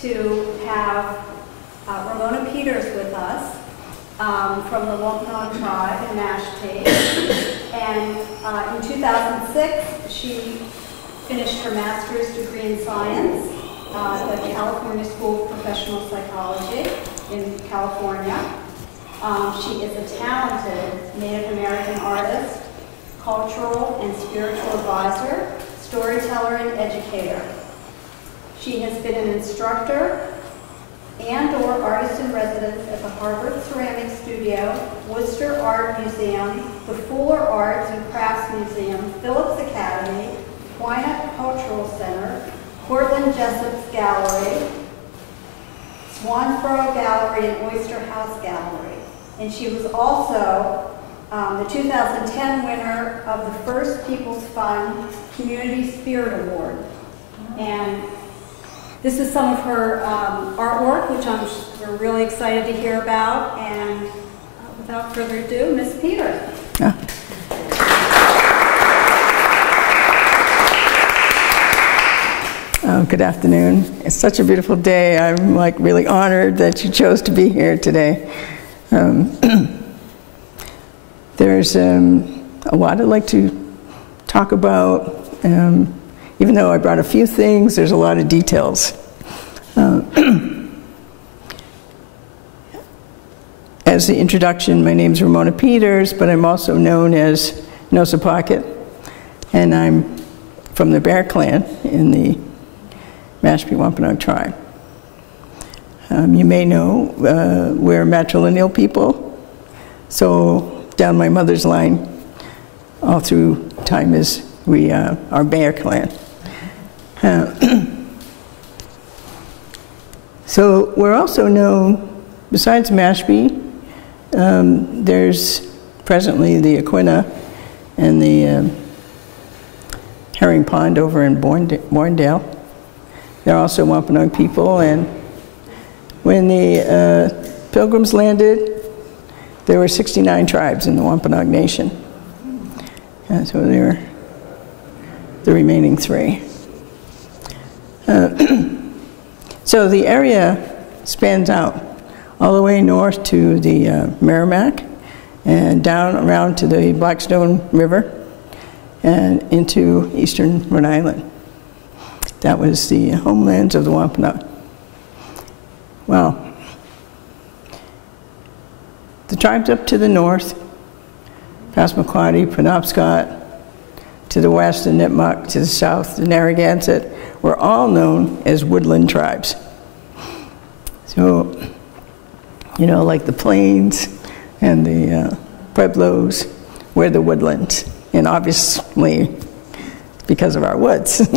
to have Ramona Peters with us from the Wampanoag Tribe in Mashpee. And in 2006, she finished her master's degree in science at the California School of Professional Psychology in California. She is a talented Native American artist, cultural and spiritual advisor, storyteller, and educator. She has been an instructor and/or artist in residence at the Harvard Ceramic Studio, Worcester Art Museum, the Fuller Arts and Crafts Museum, Phillips Academy, Wyandotte Cultural Center, Portland Jessup's Gallery, Swansboro Gallery, and Oyster House Gallery. And she was also the 2010 winner of the first People's Fund Community Spirit Award. And this is some of her artwork, which we're really excited to hear about. And without further ado, Ms. Peters. Yeah. Good afternoon. It's such a beautiful day. I'm like really honored that you chose to be here today. There's a lot I'd like to talk about. Even though I brought a few things, there's a lot of details. As the introduction, my name's Ramona Peters, but I'm also known as Nosapocket, and I'm from the Bear Clan in the Mashpee Wampanoag Tribe. You may know we're matrilineal people, so down my mother's line, all through time is we are Bear Clan. So we're also known, besides Mashpee, there's presently the Aquina and the Herring Pond over in Borndale. They're also Wampanoag people, and when the Pilgrims landed, there were 69 tribes in the Wampanoag Nation. And so they're the remaining 3. So the area spans out all the way north to the Merrimack and down around to the Blackstone River and into eastern Rhode Island. That was the homelands of the Wampanoag. Well, the tribes up to the north, Passamaquoddy, Penobscot, to the west, the Nipmuc, to the south, the Narragansett, were all known as woodland tribes. So, you know, like the plains and the pueblos were the woodlands, and obviously because of our woods.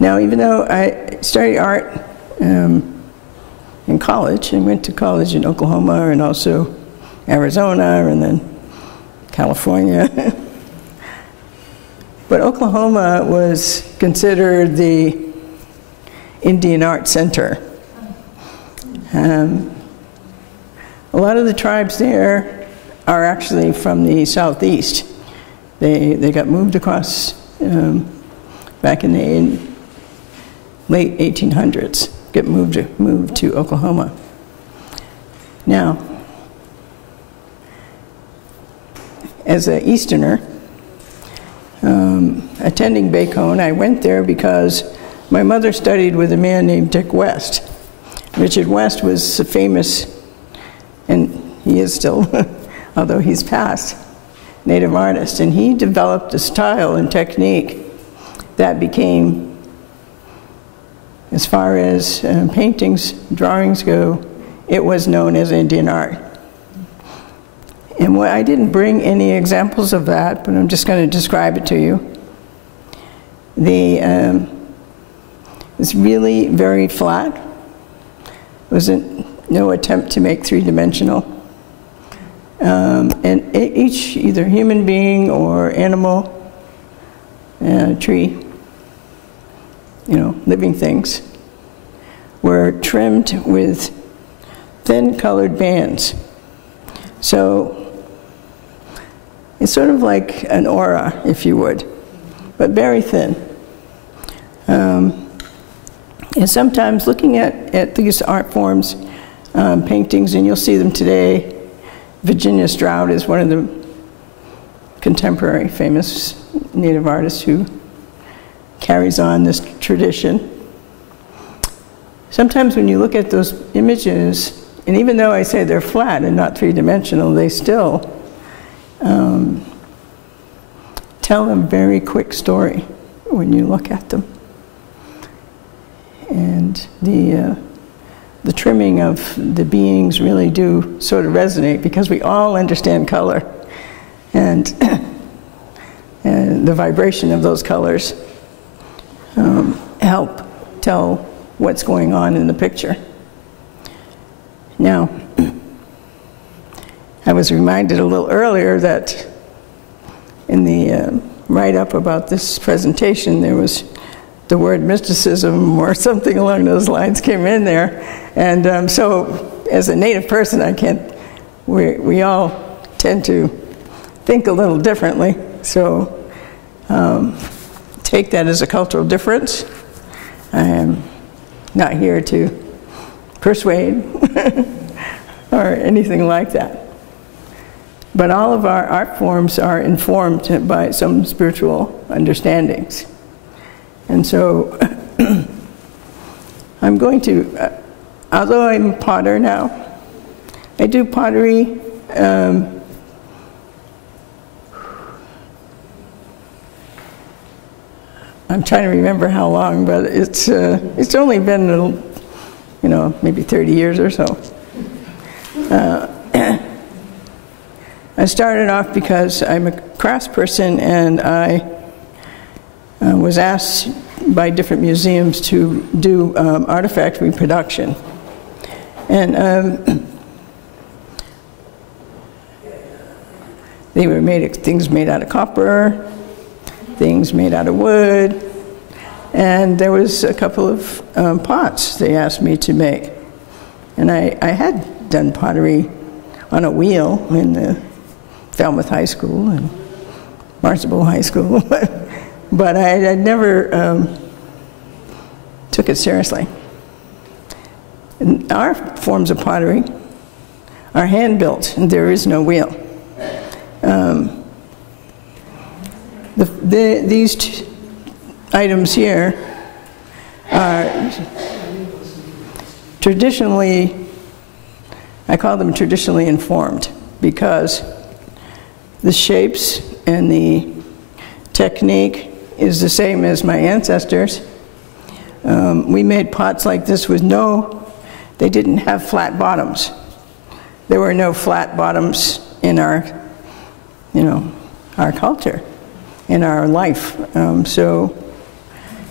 Now, even though I studied art in college, and went to college in Oklahoma and also Arizona and then California, but Oklahoma was considered the Indian Arts Center. A lot of the tribes there are actually from the southeast. They got moved across back in the late 1800s, moved to Oklahoma. Now, as an Easterner, attending Bacone, I went there because my mother studied with a man named Dick West. Richard West was a famous, and he is still, although he's passed, Native artist, and he developed a style and technique that became, as far as paintings, drawings go, it was known as Indian art. And I didn't bring any examples of that, but I'm just going to describe it to you. It's really very flat. It wasn't no attempt to make three-dimensional. And each, either human being or animal, tree, you know, living things, were trimmed with thin colored bands. So it's sort of like an aura, if you would, but very thin. And sometimes looking at these art forms, paintings, and you'll see them today. Virginia Stroud is one of the contemporary famous Native artists who carries on this tradition. Sometimes when you look at those images, and even though I say they're flat and not three-dimensional, they still tell a very quick story when you look at them. And the trimming of the beings really do sort of resonate, because we all understand color, and the vibration of those colors help tell what's going on in the picture. Now, I was reminded a little earlier that in the write-up about this presentation, there was the word mysticism or something along those lines came in there. And so as a Native person, we all tend to think a little differently. So take that as a cultural difference. I am not here to persuade or anything like that. But all of our art forms are informed by some spiritual understandings. And so I'm going to, although I'm a potter now, I do pottery. I'm trying to remember how long, but it's only been, maybe 30 years or so. I started off because I'm a craftsperson, and I was asked by different museums to do artifact reproduction. And they were things made out of copper, things made out of wood, and there was a couple of pots they asked me to make. And I had done pottery on a wheel in the Falmouth High School and Barnstable High School, but I never took it seriously. And our forms of pottery are hand-built, and there is no wheel. These items here are traditionally, I call them traditionally informed, because the shapes and the technique is the same as my ancestors. We made pots like this with they didn't have flat bottoms. There were no flat bottoms in our culture, in our life. So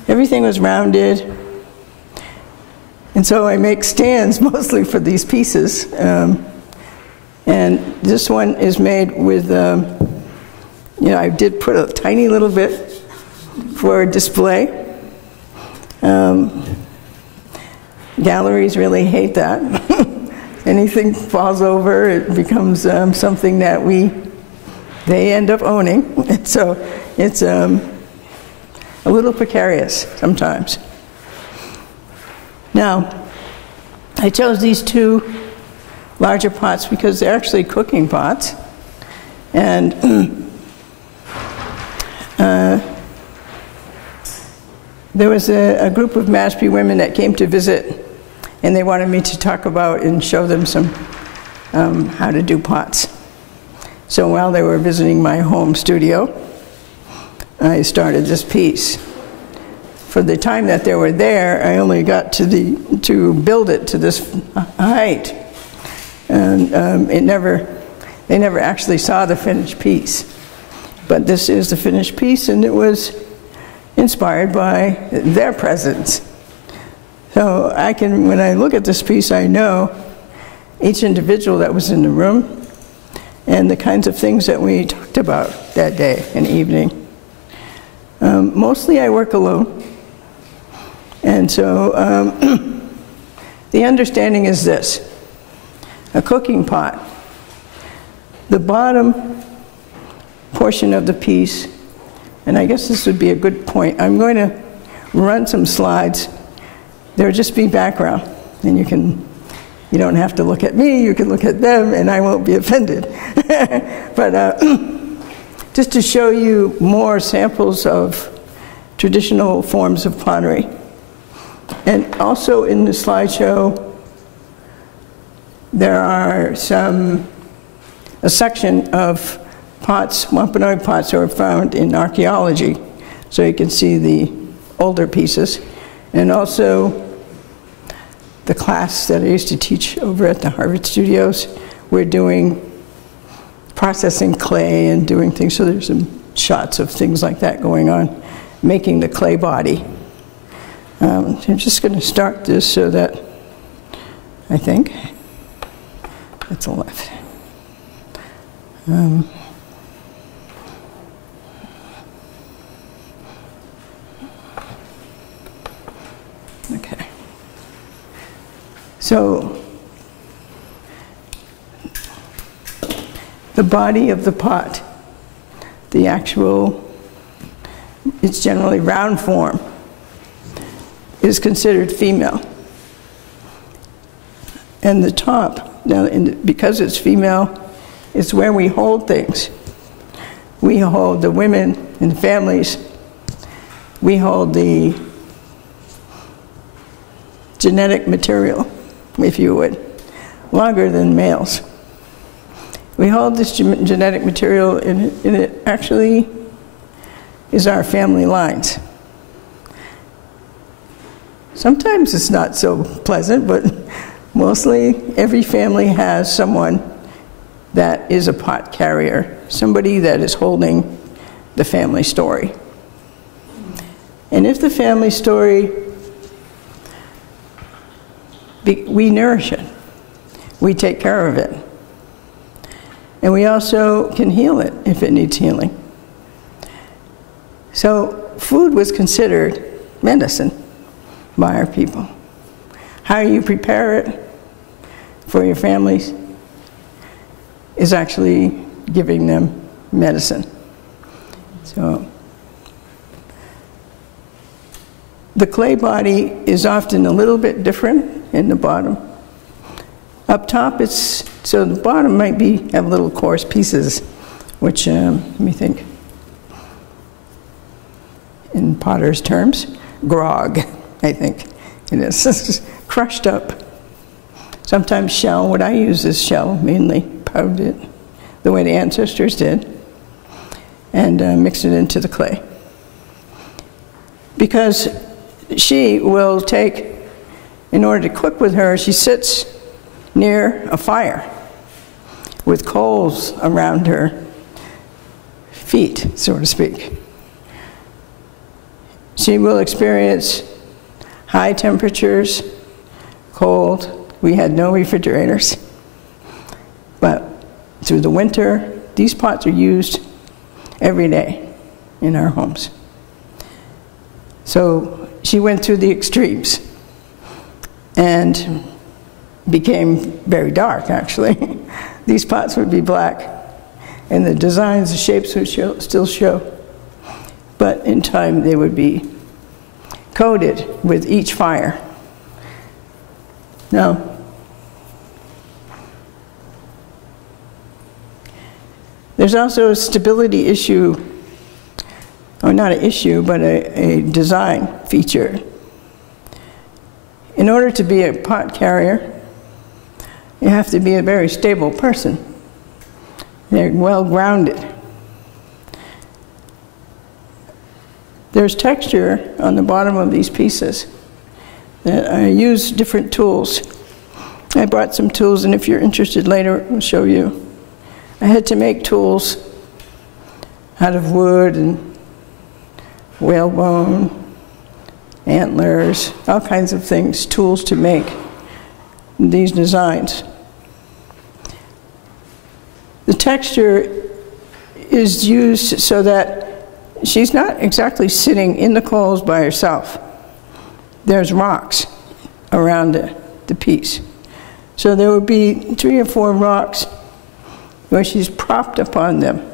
everything was rounded. And so I make stands mostly for these pieces. And this one is made with, I did put a tiny little bit for display. Galleries really hate that. Anything falls over, it becomes something that they end up owning. And so it's a little precarious sometimes. Now, I chose these two larger pots because they're actually cooking pots. And there was a group of Mashpee women that came to visit, and they wanted me to talk about and show them some how to do pots. So while they were visiting my home studio, I started this piece. For the time that they were there, I only got to build it to this height, and they never actually saw the finished piece. But this is the finished piece, and it was inspired by their presence. So when I look at this piece, I know each individual that was in the room and the kinds of things that we talked about that day and evening. Mostly I work alone. And so the understanding is this: a cooking pot, the bottom portion of the piece, and I guess this would be a good point. I'm going to run some slides. There'll just be background, and you don't have to look at me, you can look at them, and I won't be offended. But just to show you more samples of traditional forms of pottery. And also in the slideshow, there are a section of pots, Wampanoag pots, are found in archaeology, so you can see the older pieces. And also the class that I used to teach over at the Harvard Studios, we're doing processing clay and doing things, so there's some shots of things like that going on, making the clay body. I'm just going to start this so that, I think, that's a left. Okay. So, the body of the pot, the actual, it's generally round form, is considered female. And the top, now because it's female, it's where we hold things. We hold the women in families. We hold the genetic material, if you would, longer than males. We hold this genetic material, and it actually is our family lines. Sometimes it's not so pleasant, but mostly every family has someone that is a pot carrier, somebody that is holding the family story. And if the family story, we nourish it, we take care of it, and we also can heal it if it needs healing. So food was considered medicine by our people. How you prepare it for your families is actually giving them medicine. So the clay body is often a little bit different in the bottom. Up top, so the bottom might have little coarse pieces, which, let me think, in potter's terms, grog, I think it is, crushed up. Sometimes shell, what I use is shell, mainly pound it the way the ancestors did, and mix it into the clay. Because she will take, in order to cook with her, she sits near a fire with coals around her feet, so to speak. She will experience high temperatures, cold. We had no refrigerators. But through the winter, these pots are used every day in our homes. So she went through the extremes and became very dark, actually. These pots would be black, and the designs, the shapes would still show. But in time, they would be coated with each fire. Now, there's also a stability issue, or not an issue, but a design feature. In order to be a pot carrier, you have to be a very stable person. They're well grounded. There's texture on the bottom of these pieces. I use different tools. I brought some tools, and if you're interested later, I'll show you. I had to make tools out of wood and whalebone, antlers, all kinds of things, tools to make these designs. The texture is used so that she's not exactly sitting in the coals by herself. There's rocks around the piece. So there would be 3 or 4 rocks where she's propped upon them.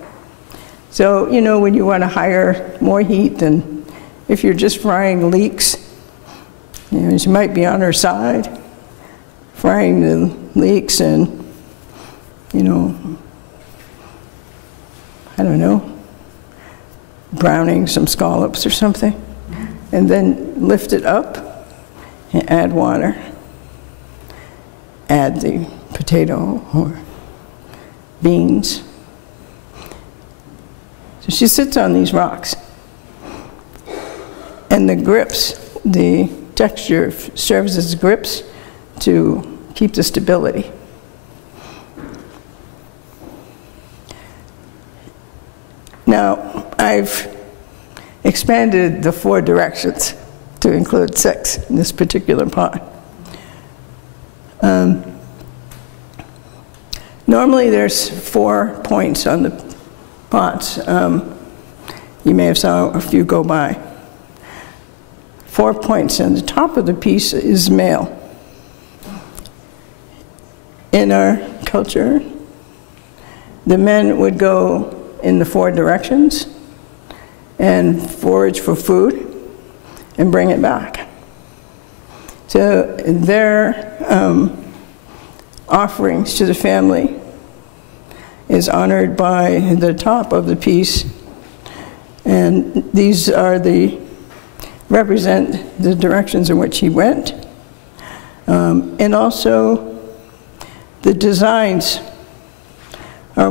So, you know, when you want to hire more heat, then if you're just frying leeks, you know, she might be on her side, frying the leeks and, you know, I don't know, browning some scallops or something, and then lift it up and add water, add the potato or beans. So she sits on these rocks, and the grips, the texture serves as grips to keep the stability. Now, I've expanded the 4 directions to include 6 in this particular pot. Normally there's 4 points on the pots. You may have saw a few go by. 4 points, and the top of the piece is male. In our culture, the men would go in the 4 directions and forage for food and bring it back. So their offerings to the family is honored by the top of the piece, and these are represent the directions in which he went, and also the designs are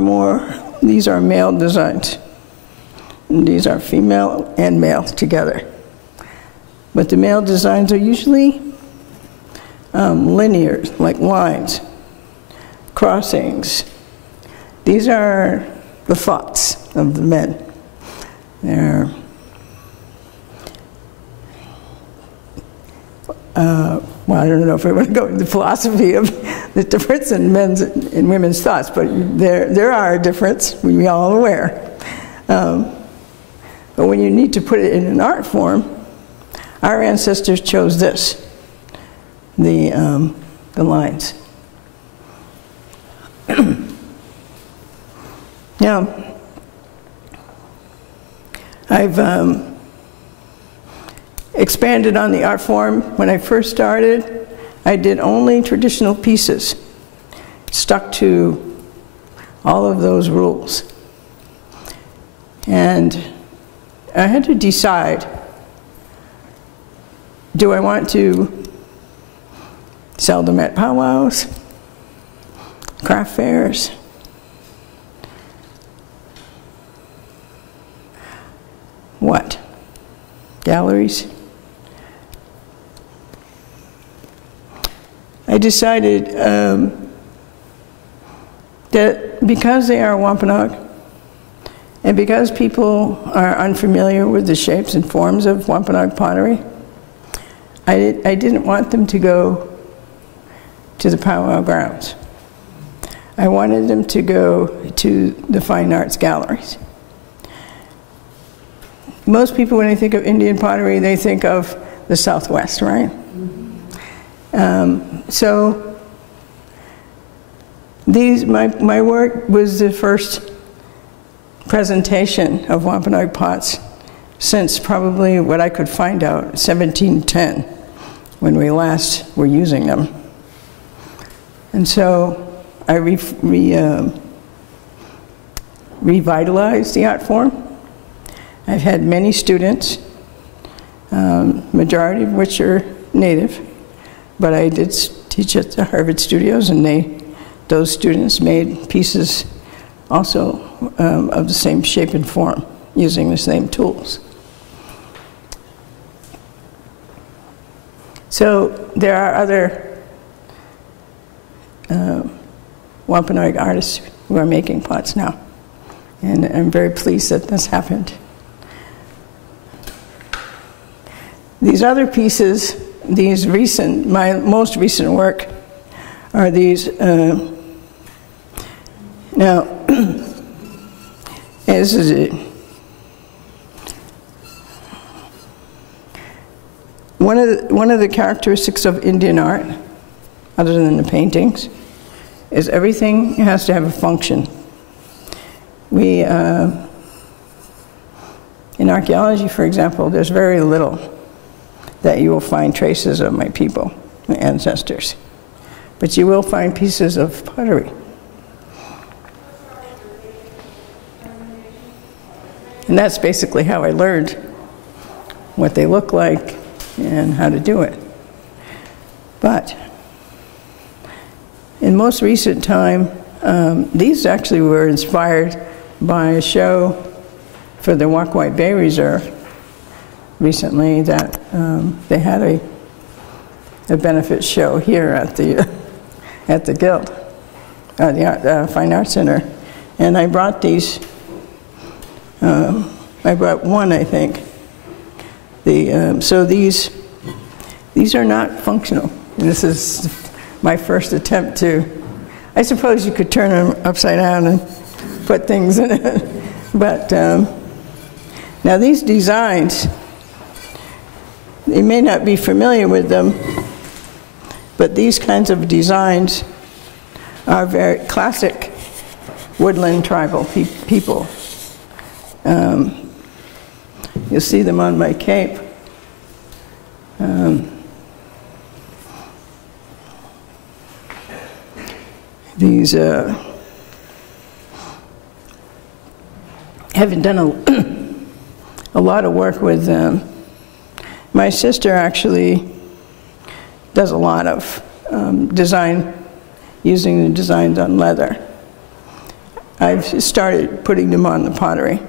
these are male designs, and these are female and male together. But the male designs are usually linear, like lines, crossings. These are the thoughts of the men. They're well, I don't know if I want to go into the philosophy of the difference in men's and women's thoughts, but there are a difference, we all aware. But when you need to put it in an art form, our ancestors chose this, the lines. Now, I've expanded on the art form. When I first started, I did only traditional pieces, stuck to all of those rules. And I had to decide, do I want to sell them at powwows, craft fairs, what? Galleries? I decided that because they are Wampanoag, and because people are unfamiliar with the shapes and forms of Wampanoag pottery, I didn't want them to go to the powwow grounds. I wanted them to go to the fine arts galleries. Most people, when they think of Indian pottery, they think of the Southwest, right? So my work was the first presentation of Wampanoag pots since probably what I could find out, 1710, when we last were using them. And so I revitalized the art form. I've had many students, majority of which are native, but I did teach at the Harvard Studios, and those students made pieces also of the same shape and form, using the same tools. So there are other Wampanoag artists who are making pots now, and I'm very pleased that this happened. These other pieces, my most recent work, are these. Now, this is it. One of the characteristics of Indian art, other than the paintings, is everything has to have a function. In In archaeology, for example, there's very little that you will find traces of my people, my ancestors. But you will find pieces of pottery. And that's basically how I learned what they look like and how to do it. But in most recent time, these actually were inspired by a show for the Wakwai Bay Reserve recently that they had a benefit show here at the Guild, the Fine Arts Center. And I brought these, I brought one, I think. So these are not functional. And this is my first attempt to, I suppose you could turn them upside down and put things in it. But now these designs, you may not be familiar with them, but these kinds of designs are very classic woodland tribal people. You'll see them on my cape. These haven't done a lot of work with them. My sister actually does a lot of design, using the designs on leather. I've started putting them on the pottery.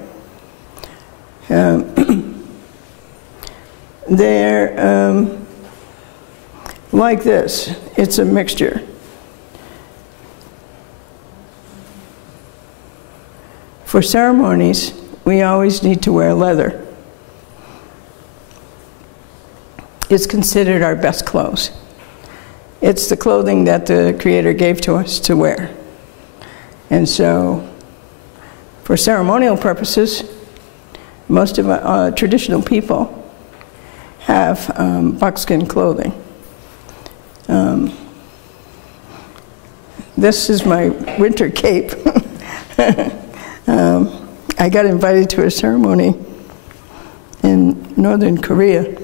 They're like this. It's a mixture. For ceremonies, we always need to wear leather. It's considered our best clothes. It's the clothing that the Creator gave to us to wear. And so, for ceremonial purposes, most of our traditional people have buckskin clothing. This is my winter cape. I got invited to a ceremony in Northern Korea.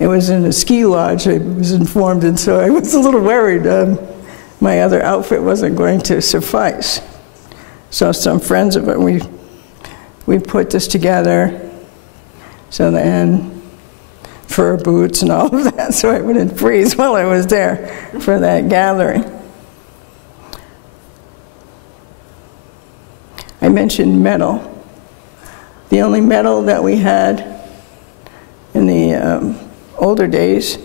It was in a ski lodge, I was informed, and so I was a little worried. My other outfit wasn't going to suffice. So some friends of it, we put this together, so then fur boots and all of that, so I wouldn't freeze while I was there for that gathering. I mentioned metal. The only metal that we had in the older days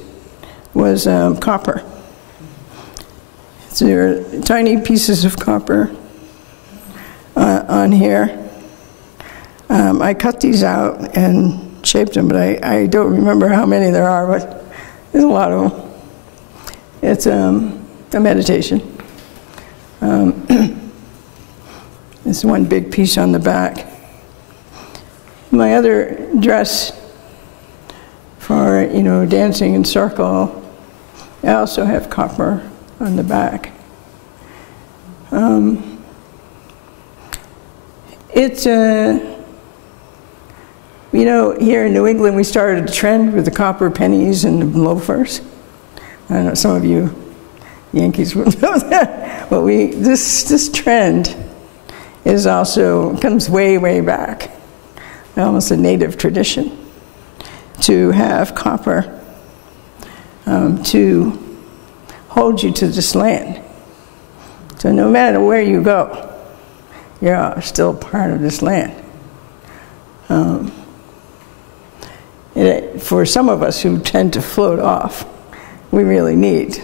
was copper. So there are tiny pieces of copper on here. I cut these out and shaped them, but I don't remember how many there are, but there's a lot of them. It's a meditation. There's one big piece on the back. My other dress for, dancing in circle, I also have copper on the back. It's here in New England, we started a trend with the copper pennies and the loafers. I don't know, some of you Yankees would know that. But this trend is also, comes way, way back. Almost a native tradition to have copper to hold you to this land. So no matter where you go, you're still part of this land. For some of us who tend to float off, we really need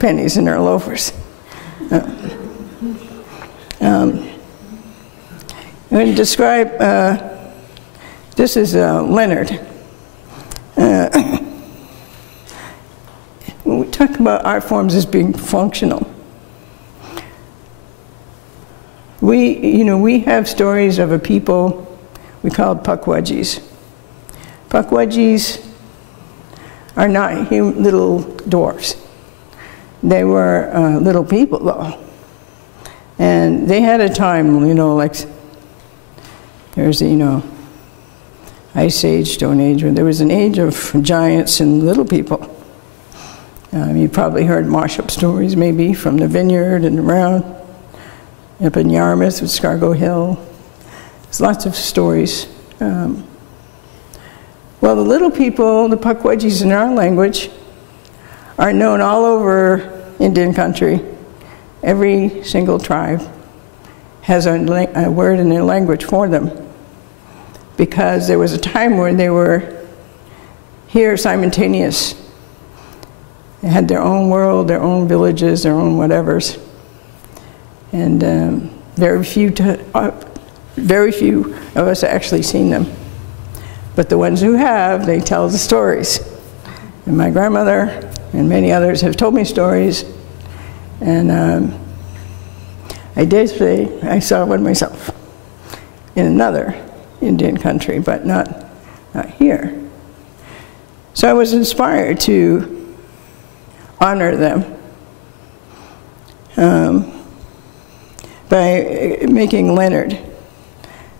pennies in our loafers. I'm going to describe, this is Leonard. When we talk about art forms as being functional, we have stories of a people we call Pukwudgies. Pukwudgies are not little dwarfs. They were little people, though. And they had a time, like There's, Ice Age, Stone Age, where there was an age of giants and little people. You probably heard mash-up stories, maybe, from the vineyard and around, up in Yarmouth with Scargo Hill. There's lots of stories. Well, the little people, the Pukwudgies in our language, are known all over Indian country. Every single tribe has a word in their language for them, because there was a time where they were here simultaneous. They had their own world, their own villages, their own whatevers. And very few of us have actually seen them. But the ones who have, they tell the stories. And my grandmother and many others have told me stories. And I dare say I saw one myself in another Indian country, but not here. So I was inspired to honor them by making Leonard.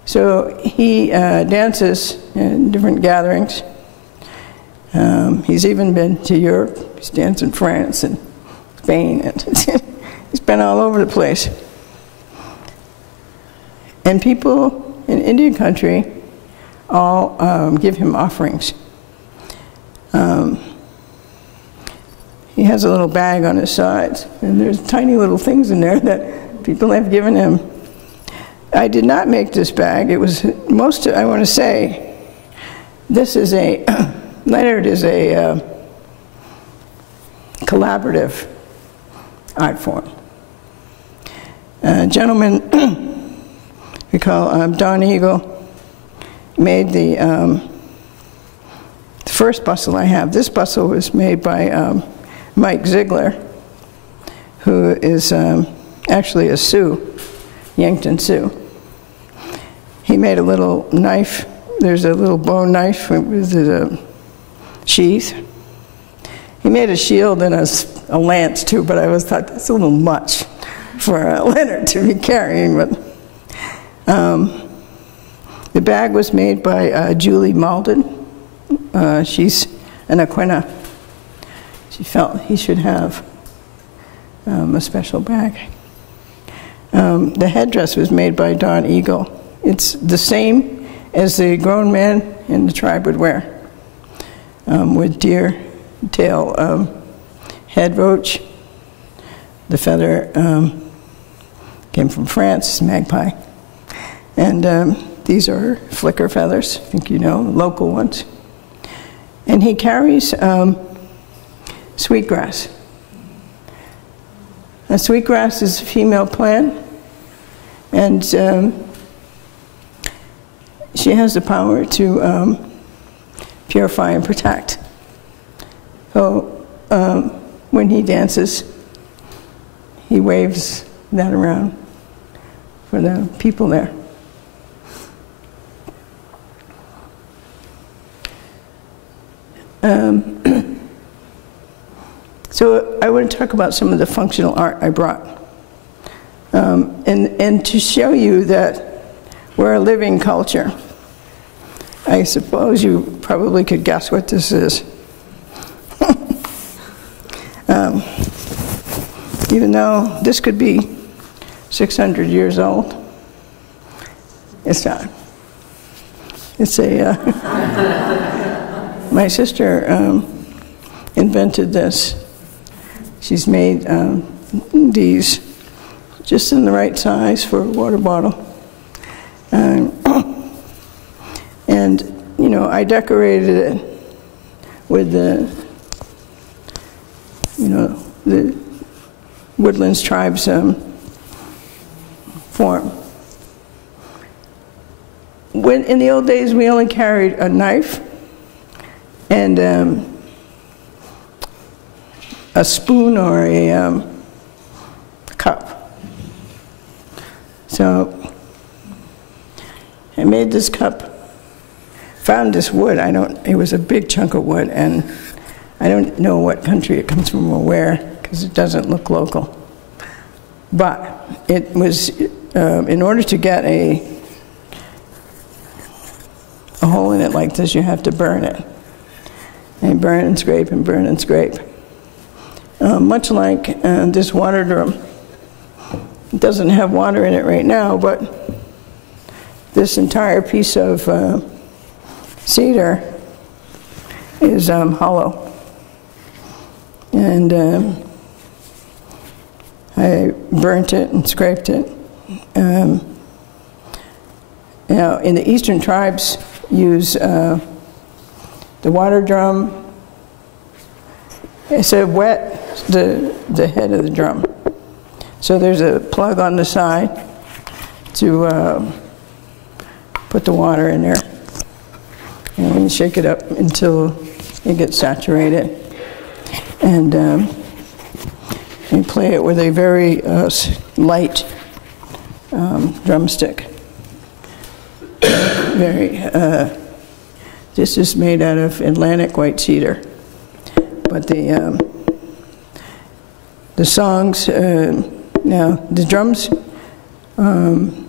So he dances in different gatherings. He's even been to Europe. He's danced in France and Spain, and he's been all over the place. And people in Indian country all give him offerings. He has a little bag on his sides, and there's tiny little things in there that people have given him. I did not make this bag. It was I want to say, this is Leonard is a collaborative art form. A gentleman we call Don Eagle made the first bustle I have. This bustle was made by Mike Ziegler, who is actually a Sioux, Yankton Sioux. He made a little knife. There's a little bone knife with a sheath. He made a shield and a lance too, but I always thought that's a little much for Leonard to be carrying. But the bag was made by Julie Malden. She's an Aquina. She felt he should have a special bag. The headdress was made by Don Eagle. It's the same as the grown man in the tribe would wear, with deer tail head roach. The feather came from France, magpie. And these are flicker feathers, I think you know, local ones. And he carries sweetgrass. Sweetgrass is a female plant, and she has the power to purify and protect. So when he dances, he waves that around for the people there. So I want to talk about some of the functional art I brought. And to show you that we're a living culture. I suppose you probably could guess what this is. Even though this could be 600 years old, it's not. It's a, my sister invented this. She's made these just in the right size for a water bottle. And, you know, I decorated it with the, you know, the Woodlands Tribe's form. When, in the old days, we only carried a knife and a spoon or a cup. So I made this cup, found this wood. It was a big chunk of wood, and I don't know what country it comes from or where, because it doesn't look local. But it was, in order to get a a hole in it like this, you have to burn it. And burn and scrape and burn and scrape. Much like this water drum. It doesn't have water in it right now, but this entire piece of cedar is hollow. And I burnt it and scraped it. Now, in the Eastern tribes, use the water drum. It's a wet the head of the drum. So there's a plug on the side to put the water in there. And shake it up until it gets saturated. And you play it with a very light drumstick. This is made out of Atlantic white cedar. But the songs, now the drums can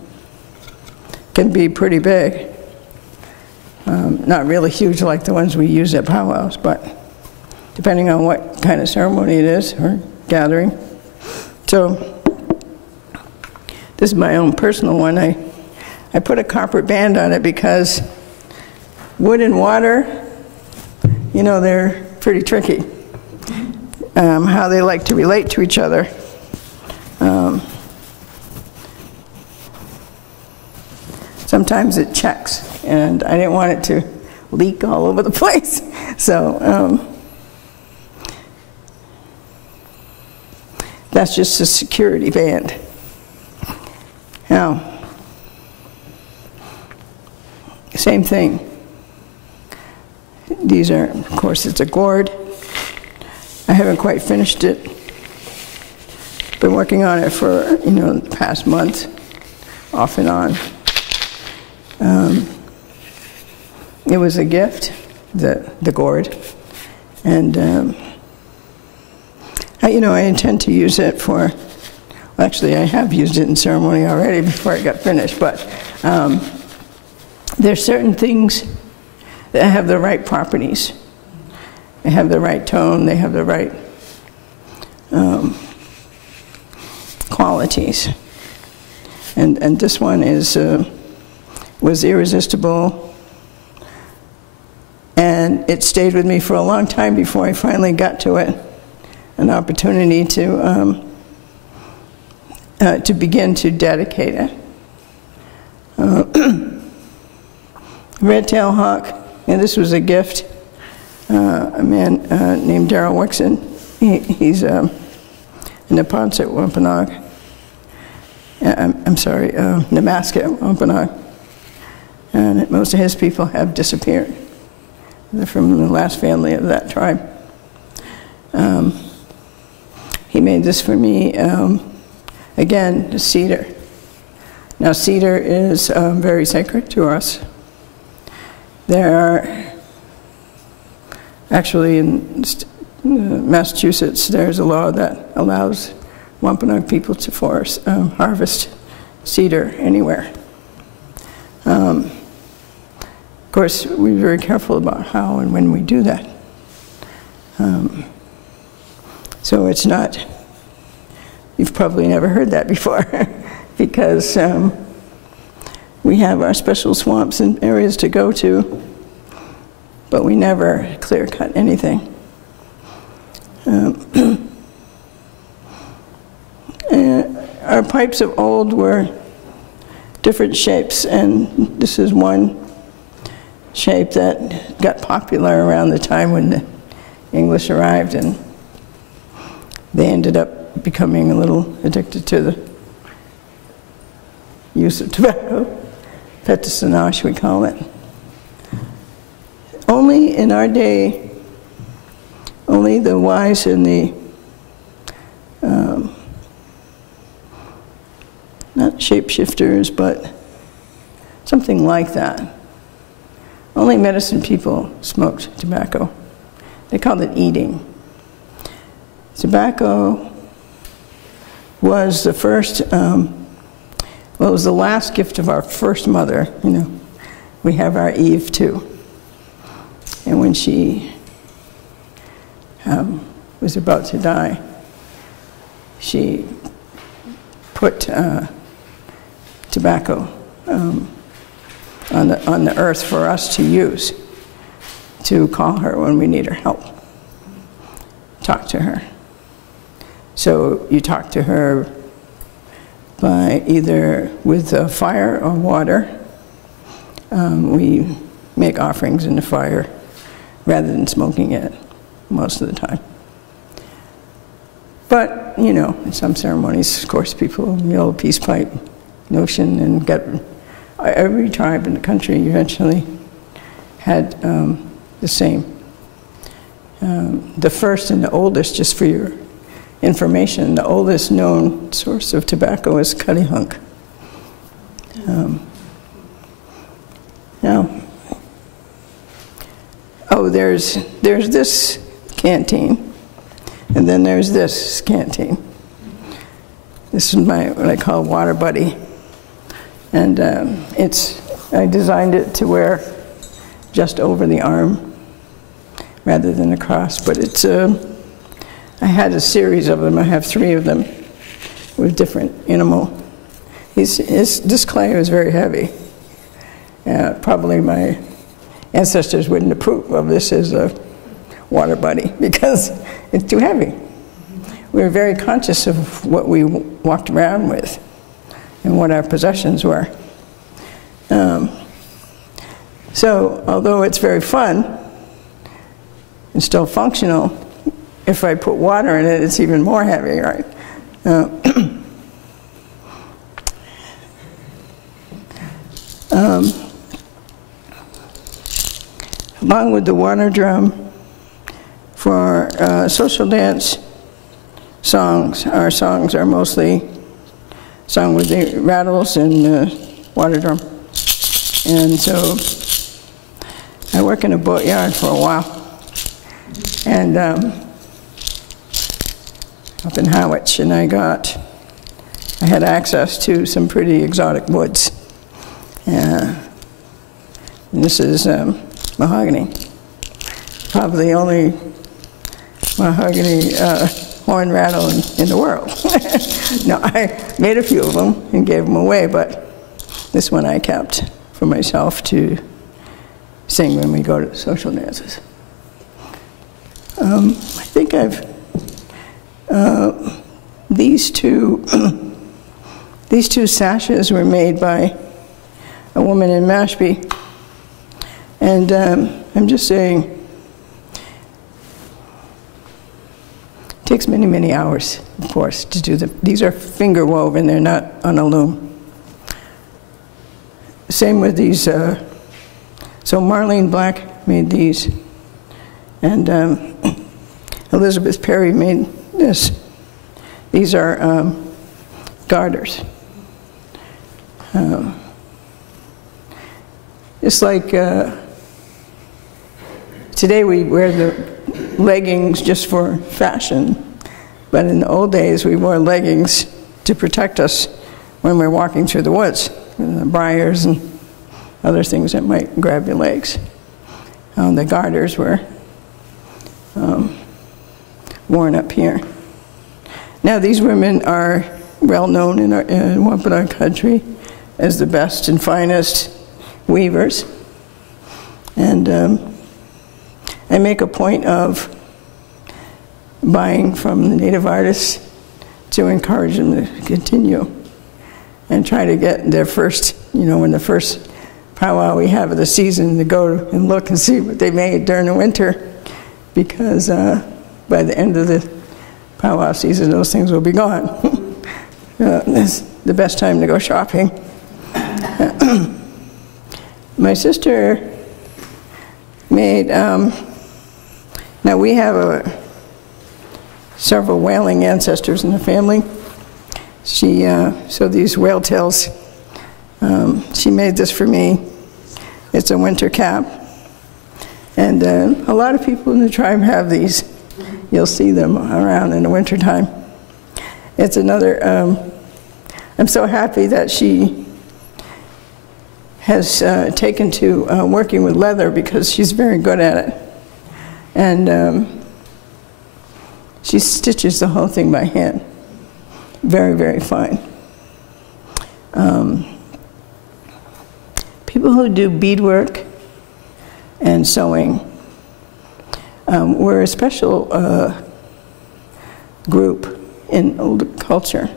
be pretty big. Not really huge like the ones we use at powwows, but depending on what kind of ceremony it is or gathering. So this is my own personal one. I put a copper band on it because wood and water, you know, they're pretty tricky. How they like to relate to each other. Sometimes it checks, and I didn't want it to leak all over the place. So that's just a security band. Now, same thing. These are, of course, it's a gourd. I haven't quite finished it. Been working on it for, the past month, off and on. It was a gift, the gourd, and I intend to use it for. Well, actually, I have used it in ceremony already before it got finished. But there's certain things that have the right properties. They have the right tone. They have the right qualities. And this one was irresistible. And it stayed with me for a long time before I finally got to it, an opportunity to begin to dedicate it. Red-tailed hawk, and this was a gift. A man named Darrell Wixon. He's in the Mashpee Wampanoag. Namaska Wampanoag. And most of his people have disappeared. They're from the last family of that tribe. He made this for me, again, cedar. Now, cedar is very sacred to us. There are, actually in Massachusetts, there's a law that allows Wampanoag people to harvest cedar anywhere. Of course, we're very careful about how and when we do that. So it's not, you've probably never heard that before, because we have our special swamps and areas to go to, but we never clear cut anything. Our pipes of old were different shapes, and this is one shape that got popular around the time when the English arrived, and they ended up becoming a little addicted to the use of tobacco. Petisanash, we call it. Only in our day, only the wise and the not shapeshifters, but something like that. Only medicine people smoked tobacco. They called it eating. Tobacco was the first, well, it was the last gift of our first mother, we have our Eve too. And when she was about to die, she put tobacco on the earth for us to use, to call her when we need her help, talk to her. So you talk to her by either with fire or water. We make offerings in the fire rather than smoking it most of the time. But, you know, in some ceremonies, of course, people yell a peace pipe notion and get... Every tribe in the country eventually had the same. The first and the oldest, just for your information, the oldest known source of tobacco is Cuttyhunk. Now, oh, there's this canteen, and then there's this canteen. This is what I call water buddy, and I designed it to wear just over the arm rather than across. But it's I had a series of them. I have 3 of them with different enamel. This clay was very heavy. Probably my ancestors wouldn't approve of this as a water buddy because it's too heavy. We were very conscious of what we walked around with and what our possessions were. So although it's very fun and still functional, if I put water in it, it's even more heavy, right? Along with the water drum, for social dance songs, our songs are mostly sung with the rattles and water drum. And so I work in a boatyard for a while, and up in Howich, and I had access to some pretty exotic woods. And this is mahogany, probably the only mahogany horn rattle in the world. No, I made a few of them and gave them away, but this one I kept for myself to sing when we go to social dances. I think these two sashes were made by a woman in Mashpee, and I'm just saying, it takes many, many hours, of course, to do them. These are finger woven, they're not on a loom. Same with these, so Marlene Black made these, and Elizabeth Perry made this. These are garters. It's like today we wear the leggings just for fashion, but in the old days we wore leggings to protect us when we're walking through the woods, the briars and other things that might grab your legs. The garters were worn up here. Now these women are well known in Wampanoag country as the best and finest weavers, and I make a point of buying from the native artists to encourage them to continue and try to get their first, when the first powwow we have of the season, to go and look and see what they made during the winter, because by the end of the powwow season those things will be gone. It's the best time to go shopping. My sister made, now we have several whaling ancestors in the family. So these whale tails, she made this for me. It's a winter cap. And a lot of people in the tribe have these. You'll see them around in the wintertime. It's another, I'm so happy that she has taken to working with leather because she's very good at it. And she stitches the whole thing by hand. Very, very fine. People who do beadwork and sewing were a special group in older culture.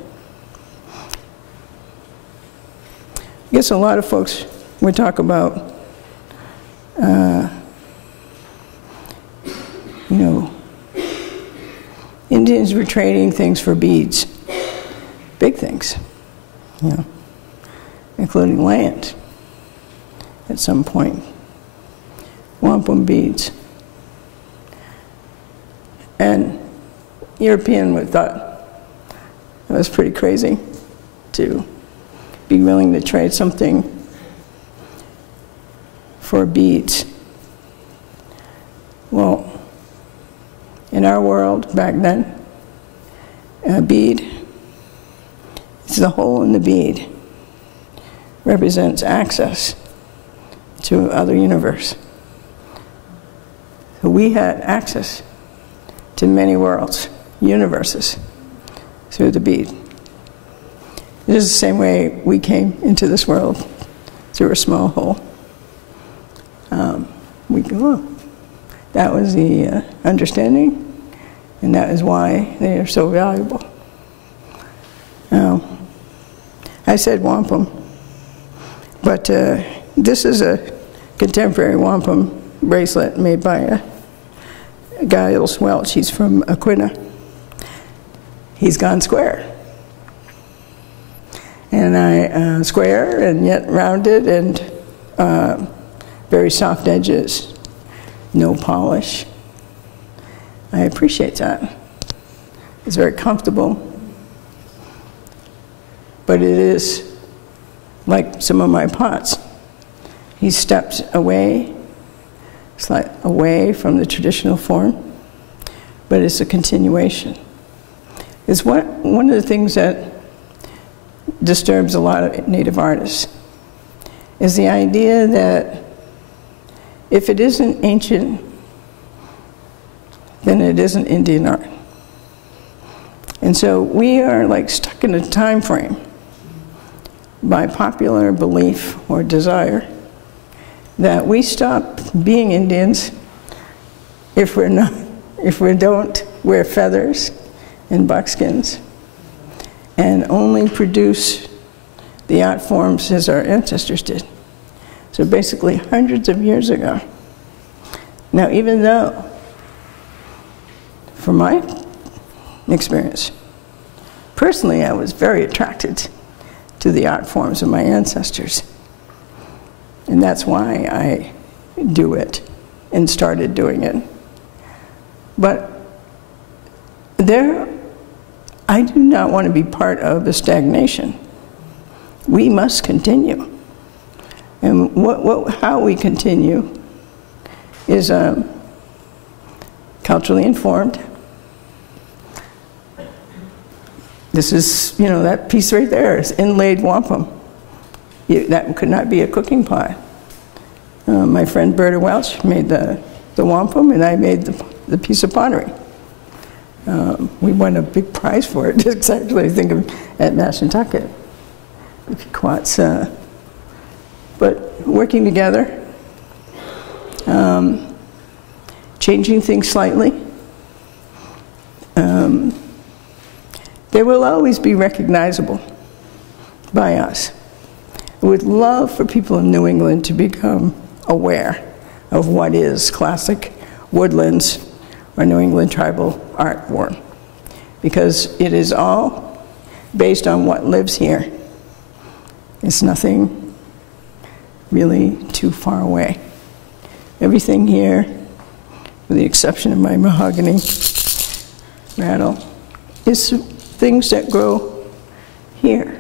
I guess a lot of folks would talk about, you know, Indians were trading things for beads, big things, you know, including land at some point, wampum beads. And European would thought it was pretty crazy to be willing to trade something for beads. Well, in our world back then, a bead, it's the hole in the bead, represents access to other universe. So we had access to many worlds, universes, through the bead. It is the same way we came into this world, through a small hole. We go, oh, that was the understanding, and that is why they are so valuable. Now, I said wampum, but this is a contemporary wampum bracelet made by Giles Welch. He's from Aquina. He's gone square. And I square and yet rounded and very soft edges, no polish. I appreciate that. It's very comfortable. But it is like some of my pots. He steps away, it's like away from the traditional form, but it's a continuation. It's one of the things that disturbs a lot of Native artists is the idea that if it isn't ancient, then it isn't Indian art. And so we are like stuck in a time frame by popular belief or desire that we stop being Indians if we don't wear feathers and buckskins and only produce the art forms as our ancestors did. So basically hundreds of years ago. Now, even though, from my experience, personally I was very attracted to the art forms of my ancestors. And that's why I do it and started doing it. But I do not want to be part of the stagnation. We must continue. And how we continue is culturally informed. This is, you know, that piece right there is inlaid wampum. That could not be a cooking pot. My friend Berta Welch made the wampum, and I made the piece of pottery. We won a big prize for it, exactly, I think, at Mashantucket. But working together, changing things slightly. They will always be recognizable by us. I would love for people in New England to become aware of what is classic woodlands or New England tribal art form, because it is all based on what lives here. It's nothing really too far away. Everything here, with the exception of my mahogany rattle, is things that grow here.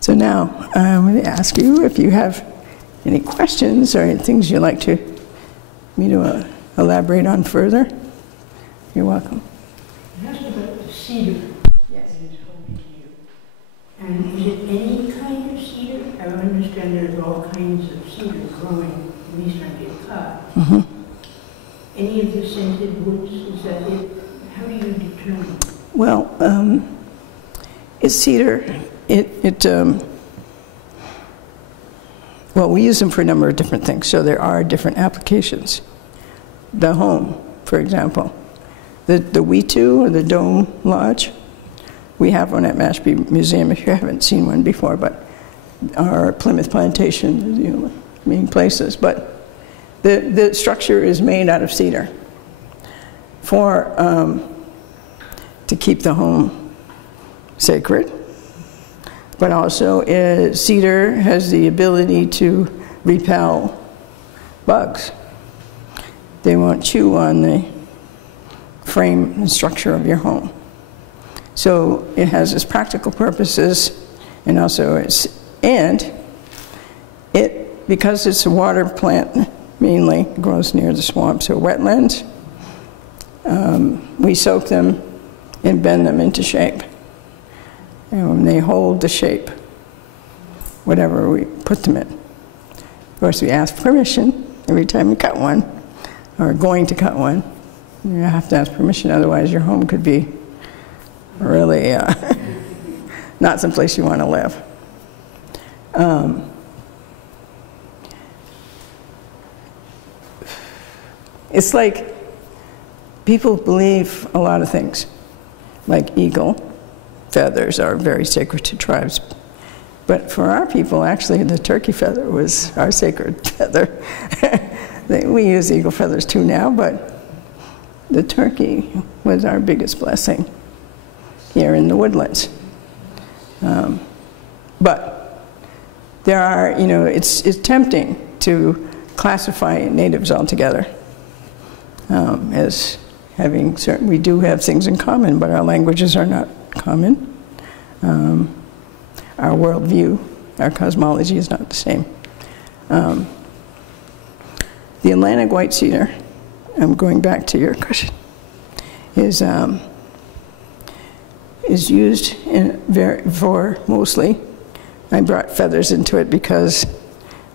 So now, I'm going to ask you if you have any questions or any things you'd like me to elaborate on further. You're welcome. You asked about the cedar. Yes. That is holding to you. And is it any understand there's all kinds of cedar growing in eastern Cape Cod. Mhm. Any of the scented woods, is that it? How do you determine? Well, it's cedar. Well, we use them for a number of different things, so there are different applications. The home, for example. The Wetu, or the Dome Lodge, we have one at Mashpee Museum if you haven't seen one before, but our Plymouth Plantation, you know, main places. But the structure is made out of cedar to keep the home sacred. But also, cedar has the ability to repel bugs. They won't chew on the frame and structure of your home. So it has its practical purposes, and also because it's a water plant, mainly grows near the swamps or wetlands, we soak them and bend them into shape. And they hold the shape, whatever we put them in. Of course, we ask permission every time you cut one, or going to cut one. You have to ask permission, otherwise your home could be really not someplace you want to live. It's like people believe a lot of things, like eagle feathers are very sacred to tribes. But for our people, actually, the turkey feather was our sacred feather. We use eagle feathers too now, but the turkey was our biggest blessing here in the woodlands. But there are, you know, it's tempting to classify natives altogether as having certain, we do have things in common, but our languages are not common. Our worldview, our cosmology is not the same. The Atlantic white cedar, I'm going back to your question, is used for mostly, I brought feathers into it because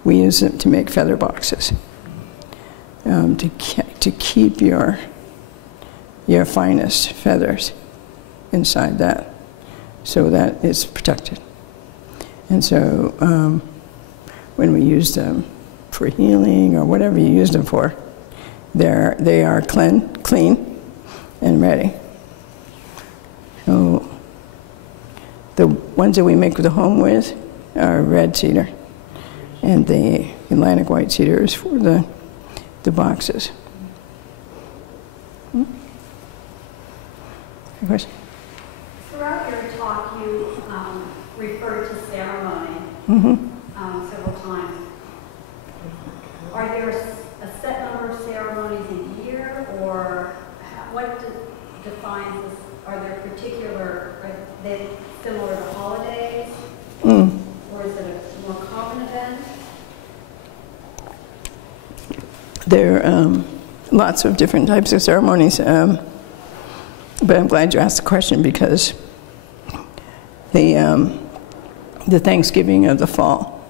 we use them to make feather boxes, to keep your finest feathers inside that, so that it's protected. And so when we use them for healing or whatever you use them for, they are clean and ready. So the ones that we make the home with are red cedar, and the Atlantic white cedar is for the boxes. Question? Throughout your talk, you referred to ceremony several times. Are there a set number of ceremonies a year, or what defines this? Are there particular, are they similar to holidays, or is it a more common event? There are lots of different types of ceremonies. But I'm glad you asked the question, because the Thanksgiving of the fall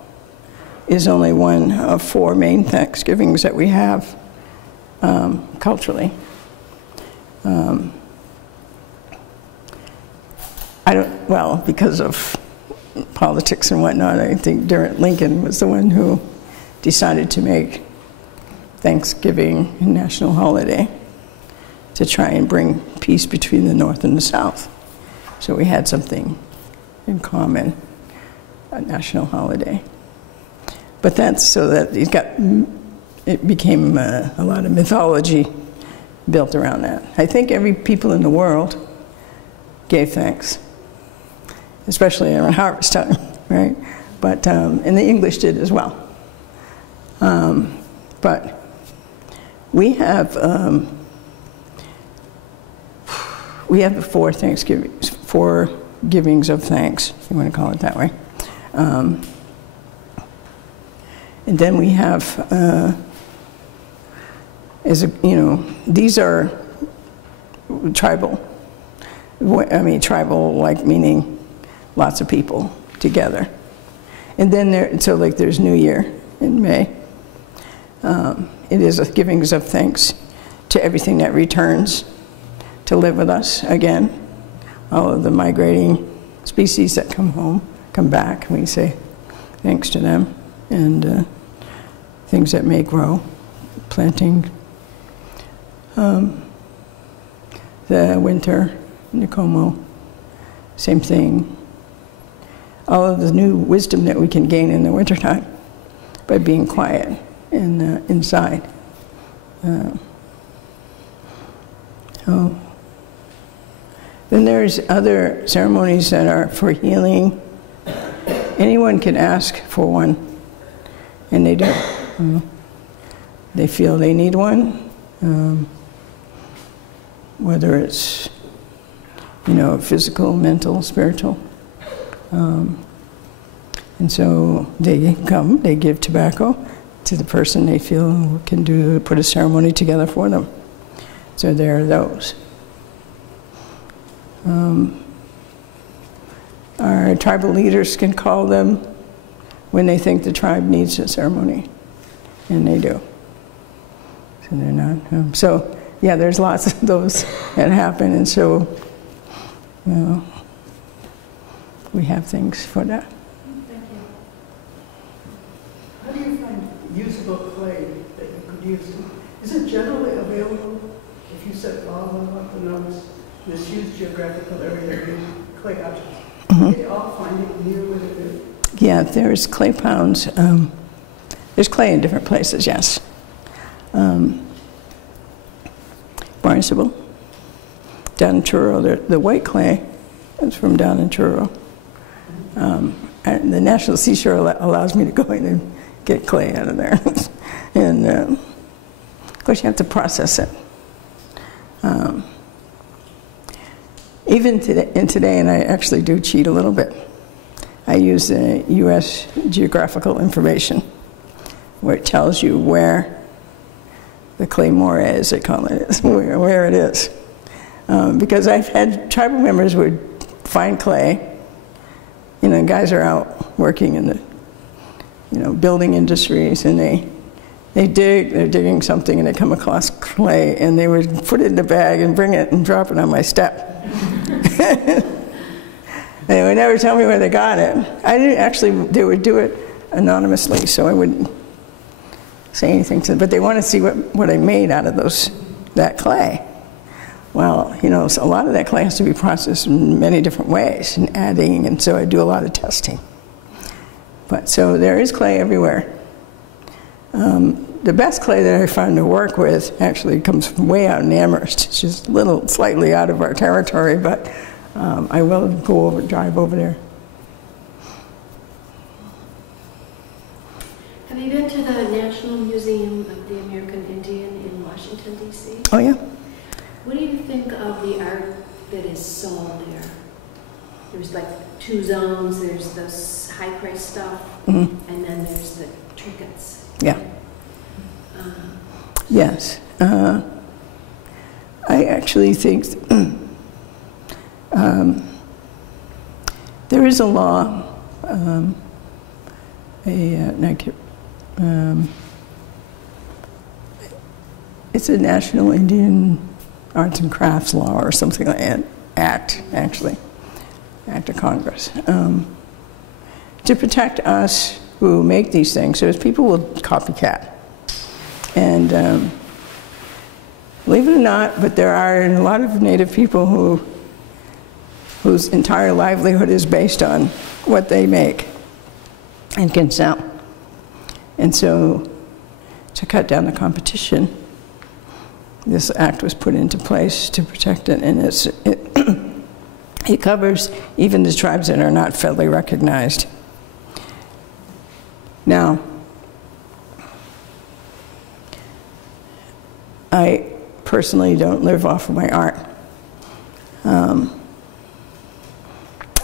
is only one of 4 main Thanksgivings that we have culturally. Because of politics and whatnot, I think Lincoln was the one who decided to make Thanksgiving a national holiday to try and bring peace between the North and the South. So we had something in common, a national holiday. But that's so that it became a lot of mythology built around that. I think every people in the world gave thanks, especially around harvest time, right? But, and the English did as well. But we have the 4 Thanksgivings, 4 givings of thanks, if you want to call it that way. And then we have, these are tribal. I mean, tribal, like, meaning lots of people together. And then so like there's New Year in May. It is a giving of thanks to everything that returns to live with us again. All of the migrating species that come home, come back, we say thanks to them. And things that may grow, planting. The winter, Nicomo, same thing. All of the new wisdom that we can gain in the wintertime by being quiet and inside. Then there's other ceremonies that are for healing. Anyone can ask for one, and they do. They feel they need one, whether it's, physical, mental, spiritual. And so they come, they give tobacco to the person they feel can put a ceremony together for them. So there are those. Our tribal leaders can call them when they think the tribe needs a ceremony, and they do. So they're not. Yeah, there's lots of those that happen, and so we have things for that. Thank you. How do you find usable clay that you could use? Is it generally available if you set all of them up in those this huge geographical area of clay objects? They all find it near where they live? Yeah, there's clay pounds. There's clay in different places, yes. Barnstable, down in Truro, the white clay is from down in Truro. And the National Seashore allows me to go in and get clay out of there. And of course you have to process it. Even today, and I actually do cheat a little bit, I use the U.S. geographical information, where it tells you where the clay moray, as they call it, where it is. Because I've had tribal members would find clay. Guys are out working in the, building industries, and they're digging something, and they come across clay, and they would put it in the bag and bring it and drop it on my step. They would never tell me where they got it. I didn't actually, they would do it anonymously, so I wouldn't say anything to them, but they want to see what I made out of that clay. Well, so a lot of that clay has to be processed in many different ways, and adding, and so I do a lot of testing. But so there is clay everywhere. The best clay that I found to work with actually comes from way out in Amherst. It's just slightly out of our territory, but I will drive over there. Have you been to the National Museum of the American Indian in Washington, D.C.? Oh, yeah? What do you think of the art that is sold there? There's like two zones. There's this high-priced stuff, and then there's the trinkets. Yeah. Yes. I actually think there is a law, it's a National Indian Arts and Crafts Law or something like that, Act of Congress, to protect us who make these things. So as people will copycat. And believe it or not, but there are a lot of Native people whose entire livelihood is based on what they make and can sell. And so to cut down the competition, this act was put into place to protect it, and it covers even the tribes that are not federally recognized. Now, I personally don't live off of my art.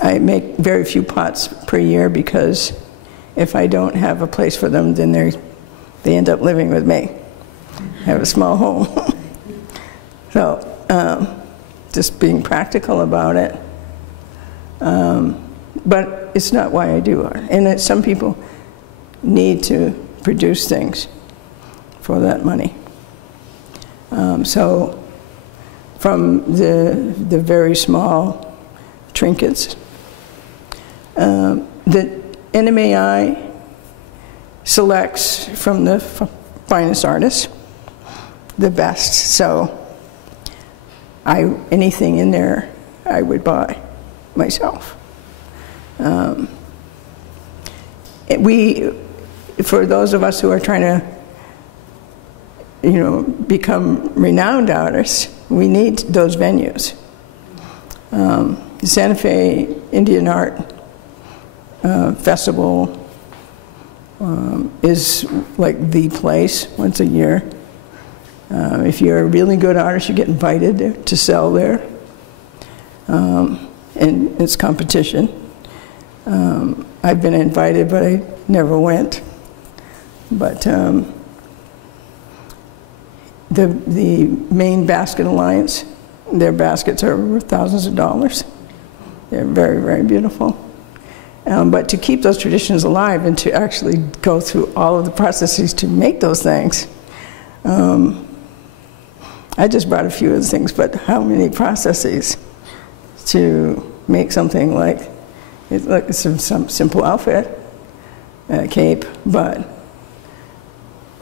I make very few pots per year because if I don't have a place for them, then they end up living with me. I have a small home. So just being practical about it. But it's not why I do art. And that some people need to produce things for that money. So from the very small trinkets, the NMAI selects from the finest artists the best. So anything in there I would buy myself. For those of us who are trying to, become renowned artists, we need those venues. The Santa Fe Indian Art Festival is like the place once a year. If you're a really good artist, you get invited to sell there. And it's competition. I've been invited, but I never went. But the Maine Basket Alliance, their baskets are worth thousands of dollars. They're very, very beautiful. But to keep those traditions alive and to actually go through all of the processes to make those things, I just brought a few of the things, but how many processes to make something like, it's some simple outfit, cape, but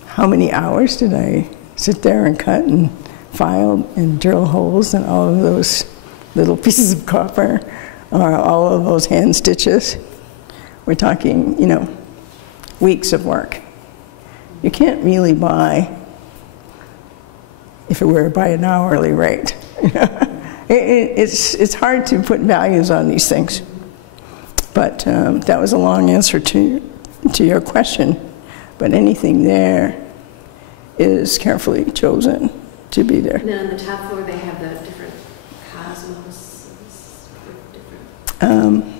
how many hours did I sit there and cut and file and drill holes and all of those little pieces of copper, or all of those hand stitches? We're talking, weeks of work. You can't really buy, if it were by an hourly rate. It's hard to put values on these things. But that was a long answer to your question. But anything there is carefully chosen to be there. And then on the top floor, they have the different cosmos. Different.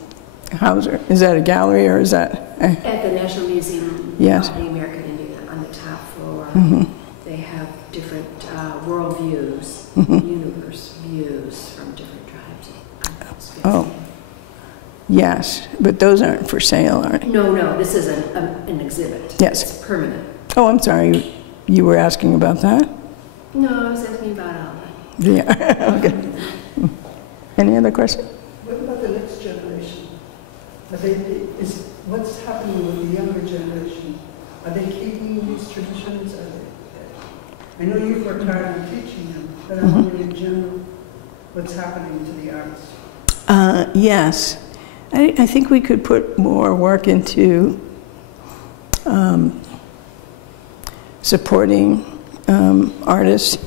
Hauser, is that a gallery or is that? At the National Museum Yes. of the American Indian, on the top floor, Mm-hmm. they have different world views, Mm-hmm. universe views from different tribes. Oh, yes, but those aren't for sale, are they? No, this is an exhibit. Yes. It's permanent. Oh, I'm sorry, you were asking about that? No, I was asking about all that. Yeah, okay. Any other question? What about the next generation? What's happening with the younger generation? Are they keeping these traditions? I know you've worked hard on teaching them, but I'm wondering in general, what's happening to the arts? Yes. I think we could put more work into supporting artists,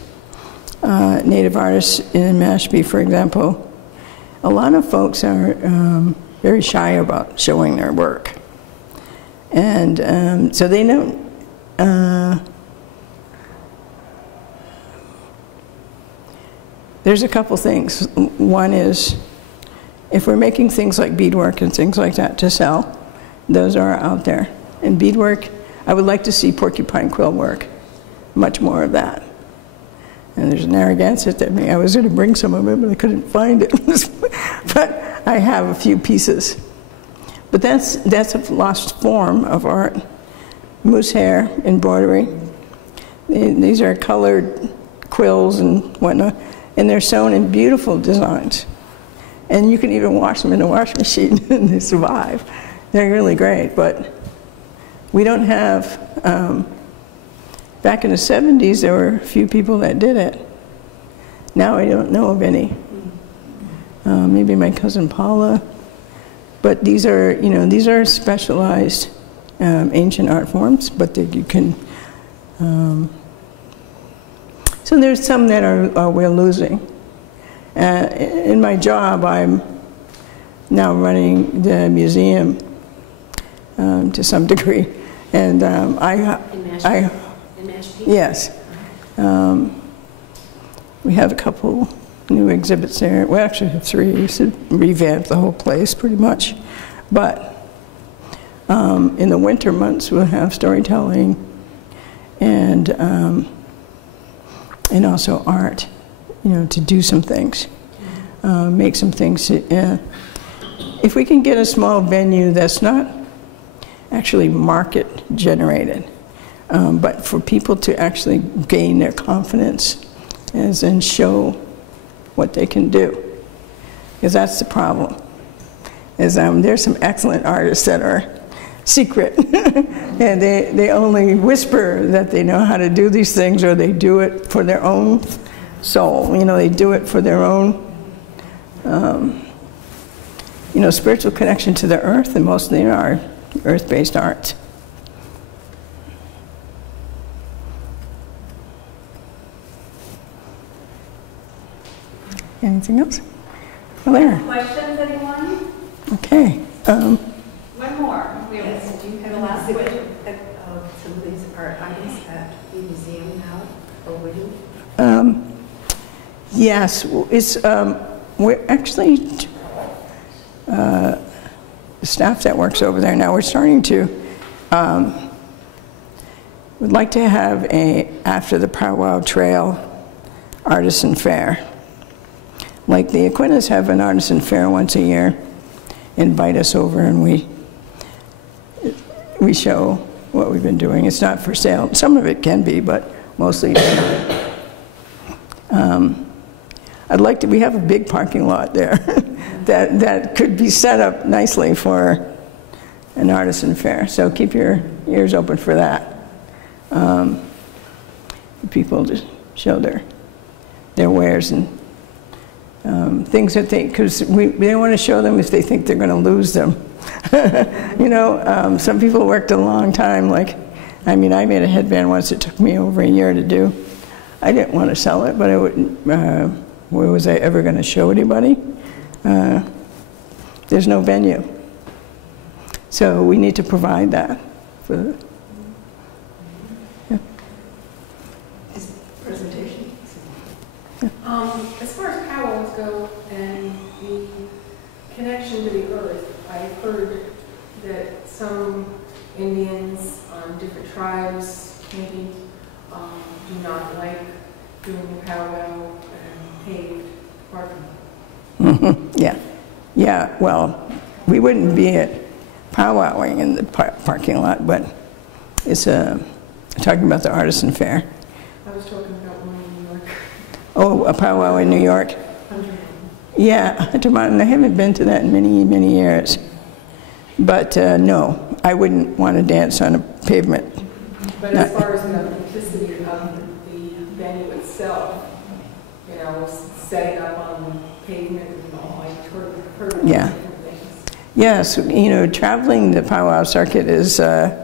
Native artists in Mashpee, for example. A lot of folks are very shy about showing their work. And so they don't, there's a couple things. One is, if we're making things like beadwork and things like that to sell, those are out there. And beadwork, I would like to see porcupine quill work, much more of that. And there's an Narragansett at me. I was going to bring some of it, but I couldn't find it. But I have a few pieces. But that's a lost form of art. Moose hair embroidery. These are colored quills and whatnot, and they're sewn in beautiful designs. And you can even wash them in a washing machine and they survive. They're really great, but we don't have, back in the 70s, there were a few people that did it. Now I don't know of any. Maybe my cousin Paula. But these are specialized ancient art forms, but you can, so there's some that we're losing. In my job, I'm now running the museum to some degree, and In Mashpee? Yes. We have a couple new exhibits there. We actually have 3. We should revamp the whole place pretty much. But in the winter months, we'll have storytelling and also art, to do some things, make some things. if we can get a small venue that's not actually market generated, but for people to actually gain their confidence as and show what they can do, because that's the problem. Is there's some excellent artists that are secret, and they only whisper that they know how to do these things, or they do it for their own soul. You know, they do it for their own, you know, spiritual connection to the earth, and mostly are earth-based arts. Anything else? Well, there. Questions, anyone? Okay. One more. We have Do you have the last an question. exhibit of some of these art items at the museum now, or would you? Yes, it's, we're actually, the staff that works over there now, we're starting to, would like to have after the Powwow Trail artisan fair. Like the Aquinas have an artisan fair once a year, invite us over and we show what we've been doing. It's not for sale. Some of it can be, but mostly it's not. I'd like to, we have a big parking lot there that could be set up nicely for an artisan fair. So keep your ears open for that. People just show their wares and things that because we don't want to show them if they think they're going to lose them. You know, some people worked a long time. Like, I mean, I made a headband once. It took me over a year to do. I didn't want to sell it, but I wouldn't. Where was I ever going to show anybody? There's no venue, so we need to provide that for. Yeah. Presentation? As far as powwows go and the connection to the earth, I've heard that some Indians on different tribes maybe do not like doing the powwow and paved parking. Yeah, yeah. Well, we wouldn't be powwowing in the parking lot, but it's talking about the artisan fair. I was talking about one in New York. Oh, a powwow in New York? Yeah, Hunter Mountain. I haven't been to that in many, many years. But no, I wouldn't want to dance on a pavement. But as far as the authenticity of the venue itself, you know, setting up on the pavement and all, I've heard Yeah. different things. Yes, you know, traveling the powwow circuit is, it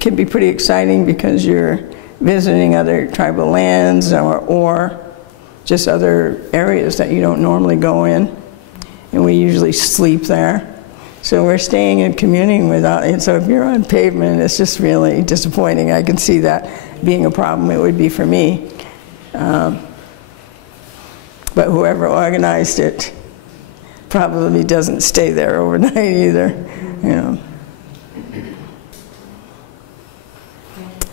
can be pretty exciting because you're visiting other tribal lands or just other areas that you don't normally go in. And we usually sleep there. So we're staying and communing with, and so if you're on pavement, it's just really disappointing. I can see that being a problem. It would be for me. But whoever organized it probably doesn't stay there overnight either, you know.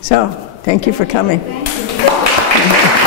So, thank you for coming. Thank you.